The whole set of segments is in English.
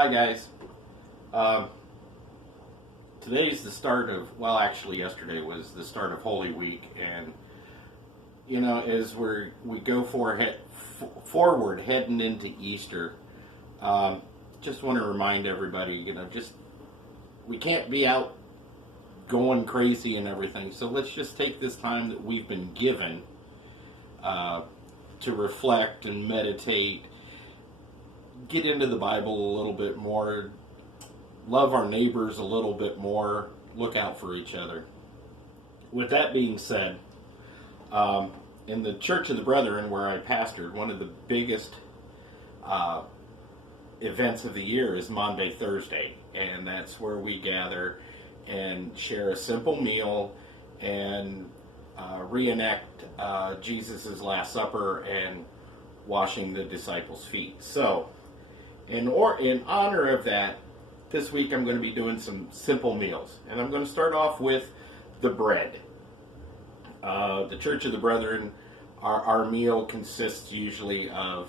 Hi guys. Um, Today's the start of, well, actually yesterday was the start of Holy Week, and as we go forward heading into Easter, just want to remind everybody, just we can't be out going crazy and everything. So let's just take this time that we've been given to reflect and meditate, get into the Bible a little bit more, love our neighbors a little bit more, look out for each other. With that being said, in the Church of the Brethren where I pastored, one of the biggest events of the year is Maundy Thursday, and that's where we gather and share a simple meal and reenact Jesus' Last Supper and washing the disciples' feet. So, in honor of that, this week I'm going to be doing some simple meals, and I'm going to start off with the bread. The Church of the Brethren, our meal consists usually of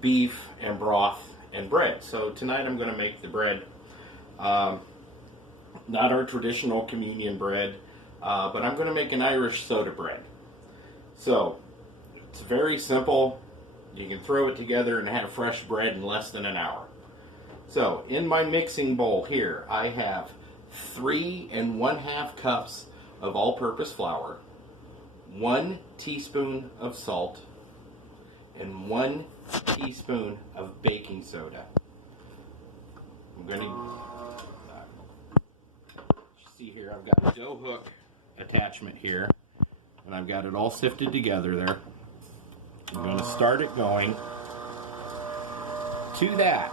beef and broth and bread. So tonight I'm going to make the bread, not our traditional communion bread, but I'm going to make an Irish soda bread. So it's very simple. You can throw it together and have fresh bread in less than an hour. So in my mixing bowl here, I have 3 1/2 cups of all-purpose flour, 1 teaspoon of salt, and 1 teaspoon of baking soda. I'm going to see here, I've got a dough hook attachment here, and I've got it all sifted together there. I'm going to start it going. To that,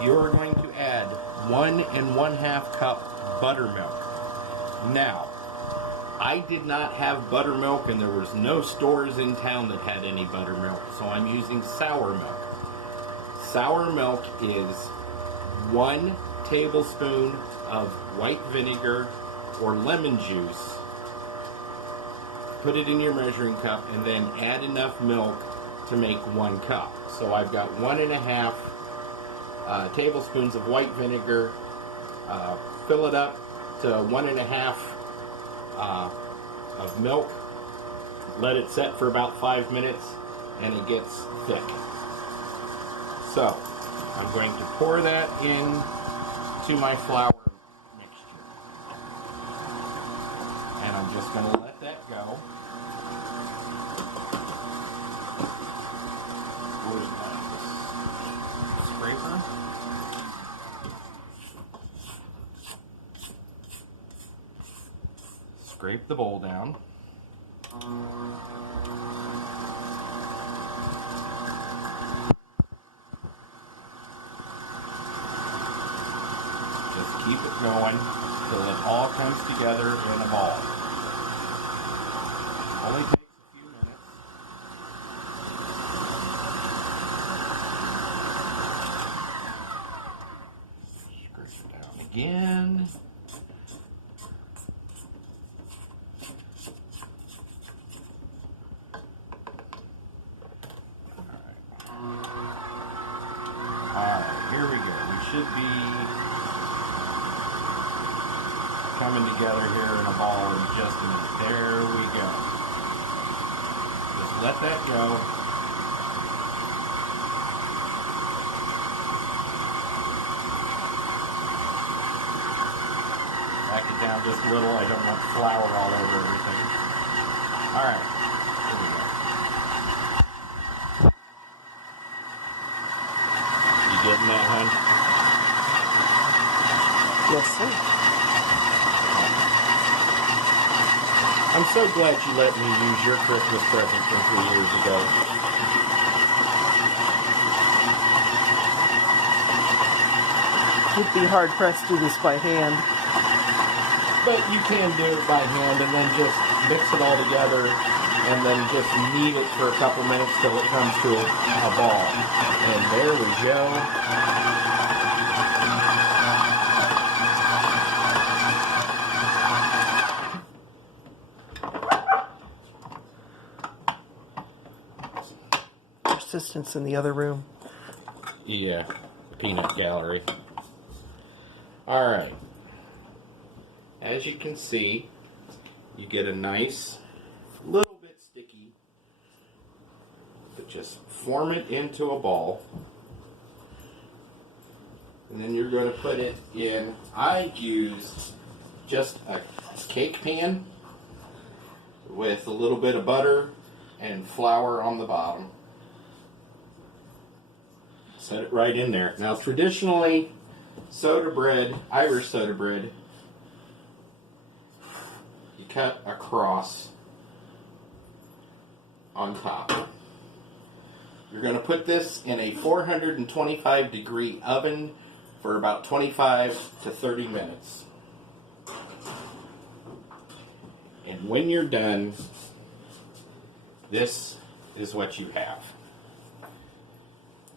you're going to add 1 1/2 cup buttermilk. Now, I did not have buttermilk, and there was no stores in town that had any buttermilk, so I'm using sour milk. Sour milk is 1 tablespoon of white vinegar or lemon juice. Put it in your measuring cup, and then add enough milk to make 1 cup. So I've got 1 1/2 tablespoons of white vinegar. Fill it up to 1 1/2 of milk. Let it set for about 5 minutes, and it gets thick. So I'm going to pour that in to my flour mixture, and I'm just going to let that go. Where's my scraper? Scrape the bowl down. Just keep it going till it all comes together in a ball. Only takes a few minutes. Scrape it down again. Alright, here we go. We should be coming together here in a ball in just a minute. There we go. Just let that go. Back it down just a little. I don't want flour all over everything. Alright, here we go. Getting that, hon? Yes, sir. I'm so glad you let me use your Christmas present from 3 years ago. You'd be hard pressed to do this by hand. But you can do it by hand and then just mix it all together and then just knead it for a couple minutes till it comes to a ball. And there we go. Assistance in the other room. Yeah. peanut gallery. Alright. As you can see, you get a nice, little bit sticky, but just form it into a ball. And then you're going to put it in, I use just a cake pan with a little bit of butter and flour on the bottom. Set it right in there. Now traditionally, soda bread, Irish soda bread, you cut across on top. You're going to put this in a 425 degree oven for about 25 to 30 minutes. And when you're done, this is what you have.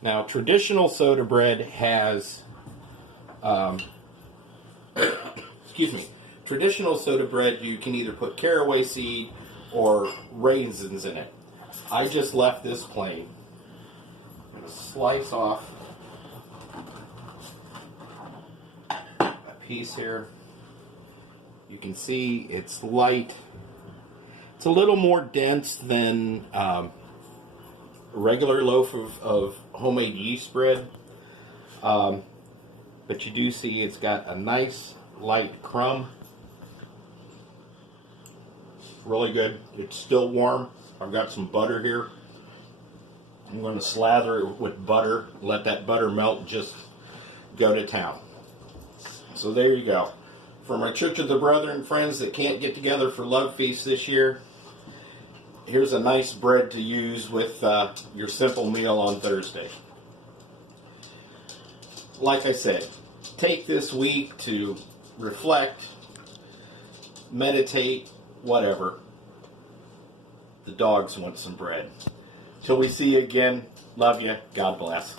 Now, traditional soda bread has, excuse me, traditional soda bread, you can either put caraway seed or raisins in it. I just left this plain. I'm going to slice off a piece here. You can see it's light. It's a little more dense than a regular loaf of homemade yeast bread. But you do see it's got a nice light crumb. Really good. It's still warm. I've got some butter here. I'm going to slather it with butter. Let that butter melt and just go to town. So there you go. For my Church of the Brethren friends that can't get together for Love Feast this year, here's a nice bread to use with your simple meal on Thursday. Like I said, take this week to reflect, meditate, whatever. The dogs want some bread. Till we see you again, love you, God bless.